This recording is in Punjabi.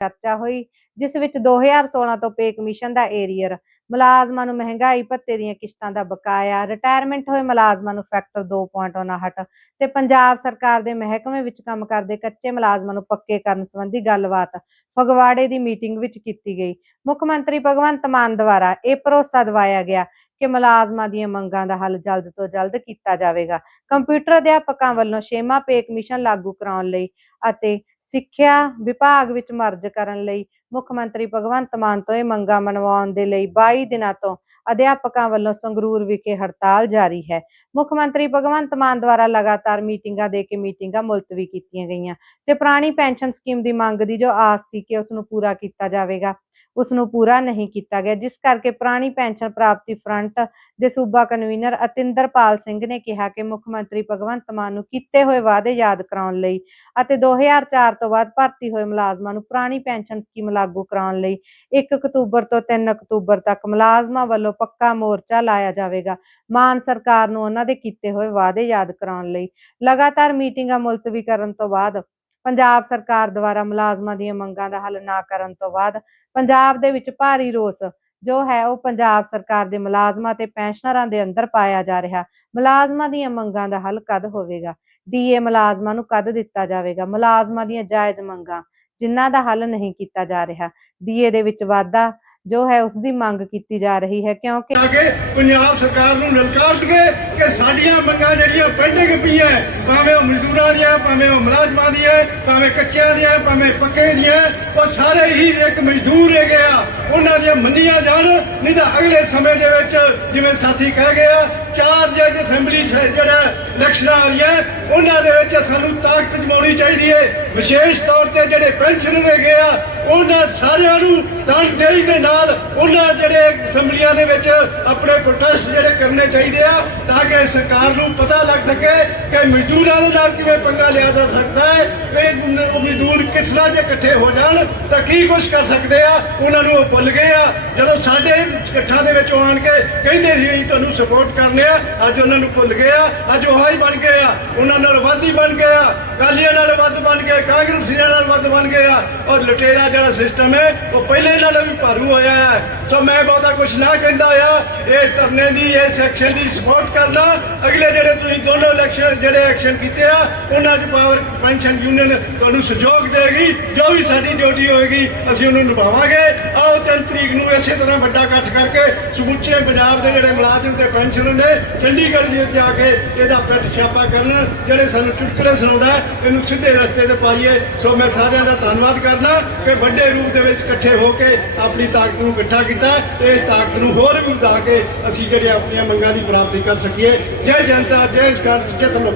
ਚਰਚਾ ਹੋਈ, ਜਿਸ ਵਿੱਚ 2016 ਤੋਂ ਪੇ ਕਮਿਸ਼ਨ ਦਾ ਏਰੀਅਰ, ਮੁਲਾਜ਼ਮਾਂ ਨੂੰ ਮਹਿੰਗਾਈ ਭੱਤੇ ਦੀਆਂ ਕਿਸ਼ਤਾਂ ਦਾ ਬਕਾਇਆ ਰਿਟਾਇਰਮੈਂਟ ਹੋਏ ਮੁਲਾਜ਼ਮਾਂ ਨੂੰ ਫੈਕਟਰ 2.59 ਤੇ ਪੰਜਾਬ ਸਰਕਾਰ ਦੇ ਮਹਿਕਮੇ ਵਿੱਚ ਕੰਮ ਕਰਦੇ ਕੱਚੇ ਮੁਲਾਜ਼ਮਾਂ ਨੂੰ ਪੱਕੇ ਕਰਨ ਸੰਬੰਧੀ ਗੱਲਬਾਤ ਫਗਵਾੜੇ ਦੀ ਮੀਟਿੰਗ ਵਿੱਚ ਕੀਤੀ ਗਈ। ਮੁੱਖ ਮੰਤਰੀ ਭਗਵੰਤ ਮਾਨ ਦੁਆਰਾ ਇਹ ਭਰੋਸਾ ਦਿਵਾਇਆ ਗਿਆ ਕਿ ਮੁਲਾਜ਼ਮਾਂ ਦੀਆਂ ਮੰਗਾਂ ਦਾ ਹੱਲ ਜਲਦ ਤੋਂ ਜਲਦ ਕੀਤਾ ਜਾਵੇਗਾ। ਕੰਪਿਊਟਰ ਅਧਿਆਪਕਾਂ ਵੱਲੋਂ ਛੇਵਾਂ ਪੇ ਕਮਿਸ਼ਨ ਲਾਗੂ ਕਰਾਉਣ ਲਈ ਅਤੇ ਸਿੱਖਿਆ ਵਿਭਾਗ ਵਿੱਚ ਮਰਜ ਕਰਨ ਲਈ ਮੁੱਖ ਮੰਤਰੀ ਭਗਵੰਤ ਮਾਨ ਤੋਂ ਇਹ ਮੰਗਾਂ ਮਨਵਾਉਣ ਦੇ ਲਈ 22 ਦਿਨਾਂ ਤੋਂ ਅਧਿਆਪਕਾਂ ਵੱਲੋਂ ਸੰਗਰੂਰ ਵਿਖੇ ਹੜਤਾਲ ਜਾਰੀ ਹੈ। ਮੁੱਖ ਮੰਤਰੀ ਭਗਵੰਤ ਮਾਨ ਦੁਆਰਾ ਲਗਾਤਾਰ ਮੀਟਿੰਗਾਂ ਦੇ ਕੇ ਮੀਟਿੰਗਾਂ ਮੁਲਤਵੀ ਕੀਤੀਆਂ ਗਈਆਂ ਤੇ ਪੁਰਾਣੀ ਪੈਨਸ਼ਨ ਸਕੀਮ ਦੀ ਮੰਗ ਦੀ ਜੋ ਆਸ ਸੀ ਕਿ ਉਸ ਨੂੰ ਪੂਰਾ ਕੀਤਾ ਜਾਵੇਗਾ ਉਸ ਨੂੰ ਪੂਰਾ ਨਹੀਂ ਕੀਤਾ ਗਿਆ, ਜਿਸ ਕਰਕੇ ਪੁਰਾਣੀ ਪੈਨਸ਼ਨ ਪ੍ਰਾਪਤੀ ਫਰੰਟ ਦੇ ਸੂਬਾ ਕਨਵੀਨਰ ਅਤਿੰਦਰਪਾਲ ਸਿੰਘ ਨੇ ਕਿਹਾ ਕਿ ਮੁੱਖ ਮੰਤਰੀ ਭਗਵੰਤ ਮਾਨ ਨੂੰ ਕੀਤੇ ਹੋਏ ਵਾਅਦੇ ਯਾਦ ਕਰਾਉਣ ਲਈ ਅਤੇ 2004 ਤੋਂ ਬਾਅਦ ਭਰਤੀ ਹੋਏ ਮੁਲਾਜ਼ਮਾਂ ਨੂੰ ਪੁਰਾਣੀ ਪੈਨਸ਼ਨ ਸਕੀਮ ਲਾਗੂ ਕਰਾਉਣ ਲਈ 1 ਅਕਤੂਬਰ ਤੋਂ 3 ਅਕਤੂਬਰ ਤੱਕ ਮੁਲਾਜ਼ਮਾਂ ਵੱਲੋਂ ਪੱਕਾ ਮੋਰਚਾ ਲਾਇਆ ਜਾਵੇਗਾ। ਮਾਨ ਸਰਕਾਰ ਨੂੰ ਉਹਨਾਂ ਦੇ ਕੀਤੇ ਹੋਏ ਵਾਅਦੇ ਯਾਦ ਕਰਾਉਣ ਲਈ ਲਗਾਤਾਰ ਮੀਟਿੰਗਾਂ ਮੁਲਤਵੀ ਕਰਨ ਤੋਂ ਬਾਅਦ ਪੰਜਾਬ ਸਰਕਾਰ ਦੁਆਰਾ ਮੁਲਾਜ਼ਮਾਂ ਦੀਆਂ ਮੰਗਾਂ ਦਾ ਹੱਲ ਨਾ ਕਰਨ ਤੋਂ ਬਾਅਦ ਪੰਜਾਬ ਦੇ ਵਿੱਚ ਭਾਰੀ ਰੋਸ, ਜੋ ਹੈ ਉਹ ਪੰਜਾਬ ਸਰਕਾਰ ਦੇ ਮੁਲਾਜ਼ਮਾਂ ਤੇ ਪੈਨਸ਼ਨਰਾਂ ਦੇ ਅੰਦਰ ਪਾਇਆ ਜਾ ਰਿਹਾ। ਮੁਲਾਜ਼ਮਾਂ ਦੀਆਂ ਮੰਗਾਂ ਦਾ ਹੱਲ ਕਦ ਹੋਵੇਗਾ? ਡੀਏ ਮੁਲਾਜ਼ਮਾਂ ਨੂੰ ਕਦ ਦਿੱਤਾ ਜਾਵੇਗਾ? ਮੁਲਾਜ਼ਮਾਂ ਦੀਆਂ ਜਾਇਜ਼ ਮੰਗਾਂ, ਜਿਨ੍ਹਾਂ ਦਾ ਹੱਲ ਨਹੀਂ ਕੀਤਾ ਜਾ ਰਿਹਾ ਡੀਏ ਦੇ ਵਿੱਚ ਵਾਧਾ ਜੋ ਹੈ ਉਸ ਦੀ ਮੰਗ ਕੀਤੀ ਜਾ ਰਹੀ ਹੈ, ਕਿਉਂਕਿ ਆ ਕੇ ਪੰਜਾਬ ਸਰਕਾਰ ਨੂੰ ਲਲਕਾਰ ਦਈਏ ਕਿ ਸਾਡੀਆਂ ਮੰਗਾਂ ਜਿਹੜੀਆਂ ਪੈਂਡਿੰਗ ਪਈਆਂ ਭਾਵੇਂ ਉਹ ਮਜ਼ਦੂਰਾਂ ਦੀਆਂ, ਭਾਵੇਂ ਉਹ ਮੁਲਾਜ਼ਮਾਂ ਦੀਆਂ ਭਾਵੇਂ ਕੱਚਿਆਂ ਦੀਆਂ, ਭਾਵੇਂ ਪੱਕੇ ਦੀਆਂ ਉਹ ਸਾਰੇ ਹੀ ਇੱਕ ਮਜ਼ਦੂਰ ਹੈਗੇ ਆ। ਉਹਨਾਂ ਦੀਆਂ ਮੰਨੀਆਂ ਜਾਣ, ਨਹੀਂ ਤਾਂ ਅਗਲੇ ਸਮੇਂ ਦੇ ਵਿੱਚ ਜਿਵੇਂ ਸਾਥੀ ਕਹਿ ਗਿਆ ਚਾਰ ਜੱਜ ਅਸੈਂਬਲੀ ਜਿਹੜਾ ਇਲੈਕਸ਼ਨਾਂ ਆ ਰਹੀਆਂ ਉਹਨਾਂ ਦੇ ਵਿੱਚ ਸਾਨੂੰ ਤਾਕਤ ਜਮਾਉਣੀ ਚਾਹੀਦੀ ਹੈ ਵਿਸ਼ੇਸ਼ ਤੌਰ ਤੇ ਜਿਹੜੇ ਪੈਨਸ਼ਨਰ ਹੈਗੇ ਆ, ਉਹਨਾਂ ਸਾਰਿਆਂ ਨੂੰ ਤਨਦੇਹੀ ਦੇ ਨਾਲ ਉਹਨਾਂ ਜਿਹੜੇ ਅਸੈਂਬਲੀਆਂ ਦੇ ਵਿੱਚ ਆਪਣੇ ਪ੍ਰੋਟੈਸਟ ਜਿਹੜੇ ਕਰਨੇ ਚਾਹੀਦੇ ਆ, ਤਾਂ ਕਿ ਸਰਕਾਰ ਨੂੰ ਪਤਾ ਲੱਗ ਸਕੇ ਕਿ ਮਜ਼ਦੂਰਾਂ ਦੇ ਨਾਲ ਕਿਵੇਂ ਪੰਗਾ ਲਿਆ ਜਾ ਸਕਦਾ ਹੈ ਇਹ ਮਜ਼ਦੂਰ ਕਿਸ ਤਰ੍ਹਾਂ ਜੇ ਇਕੱਠੇ ਹੋ ਜਾਣ, ਤਾਂ ਕੀ ਕੁਝ ਕਰ ਸਕਦੇ ਆ, ਉਹਨਾਂ ਨੂੰ ਭੁੱਲ ਗਏ ਆ। ਜਦੋਂ ਸਾਡੇ ਇਕੱਠਾਂ ਦੇ ਵਿੱਚ ਉਹ ਆਣ ਕੇ ਕਹਿੰਦੇ ਸੀ, ਅਸੀਂ ਤੁਹਾਨੂੰ ਸਪੋਰਟ ਕਰਨੇ ਆ, ਅੱਜ ਉਹਨਾਂ ਨੂੰ ਭੁੱਲ ਗਏ ਆ। ਅੱਜ ਉਹ ਹੀ ਬਣ ਗਏ ਆ। ਉਹਨਾਂ ਨਾਲ ਵੱਧ ਹੀ ਬਣ ਗਏ ਆ। ਕਾਲੀਆਂ ਨਾਲ ਵੱਧ ਬਣ ਗਏ, ਕਾਂਗਰਸੀਆਂ ਨਾਲ ਵੱਧ ਬਣ ਗਿਆ। ਔਰ ਲੁਟੇਰਾ ਜਿਹੜਾ ਸਿਸਟਮ ਹੈ, ਉਹ ਪਹਿਲੇ ਨਾਲੋਂ ਵੀ ਭਾਰੂ ਹੋਇਆ ਹੈ। ਸੋ ਮੈਂ ਬਹੁਤਾ ਕੁਝ ਨਾ ਕਹਿੰਦਾ ਆ। ਇਸ ਧਰਨੇ ਦੀ, ਇਸ ਐਕਸ਼ਨ ਦੀ ਸਪੋਰਟ ਕਰਨਾ। ਅਗਲੇ ਜਿਹੜੇ ਤੁਸੀਂ ਦੋਨੋਂ ਇਲੈਕਸ਼ਨ ਜਿਹੜੇ ਐਕਸ਼ਨ ਕੀਤੇ ਆ, ਉਹਨਾਂ 'ਚ ਪਾਵਰ ਪੈਨਸ਼ਨ ਯੂਨੀਅਨ ਤੁਹਾਨੂੰ ਸਹਿਯੋਗ ਦੇਗੀ। ਜੋ ਵੀ ਸਾਡੀ ਡਿਊਟੀ ਹੋਏਗੀ, ਅਸੀਂ ਉਹਨੂੰ ਨਿਭਾਵਾਂਗੇ। ਆਓ 3 ਤਰੀਕ ਨੂੰ ਇਸੇ ਤਰ੍ਹਾਂ ਵੱਡਾ ਇਕੱਠ ਕਰਕੇ ਸਮੁੱਚੇ ਪੰਜਾਬ ਦੇ ਜਿਹੜੇ ਮੁਲਾਜ਼ਮ ਤੇ ਪੈਨਸ਼ਨਰ ਨੇ, ਚੰਡੀਗੜ੍ਹ ਵਿੱਚ ਜਾ ਕੇ ਇਹਦਾ ਪਿੱਠ ਛਾਪਾ ਕਰਨ। ਜਿਹੜੇ ਸਾਨੂੰ ਚੁਟਕਲੇ ਸੁਣਾਉਂਦਾ ਇਹਨੂੰ ਸਿੱਧੇ ਰਸਤੇ ਤੇ ਪਾਈਏ। ਸੋ ਮੈਂ ਸਾਰਿਆਂ ਦਾ ਧੰਨਵਾਦ ਕਰਦਾ ਕਿ ਵੱਡੇ ਰੂਪ ਦੇ ਵਿੱਚ ਇਕੱਠੇ ਹੋ ਕੇ ਆਪਣੀ ਤਾਕਤ ਨੂੰ ਇਕੱਠਾ ਕੀਤਾ ਤੇ ਇਸ ਤਾਕਤ ਨੂੰ ਹੋਰ ਵੀ ਵਧਾ ਕੇ ਅਸੀਂ ਜਿਹੜੇ ਆਪਣੀਆਂ ਮੰਗਾਂ ਦੀ ਪ੍ਰਾਪਤੀ ਕਰ ਸਕੀਏ ਜੈ ਜਨਤਾ ਜੈ ਸਰਕਾਰ ਜੈ ਲੋਕਾਂ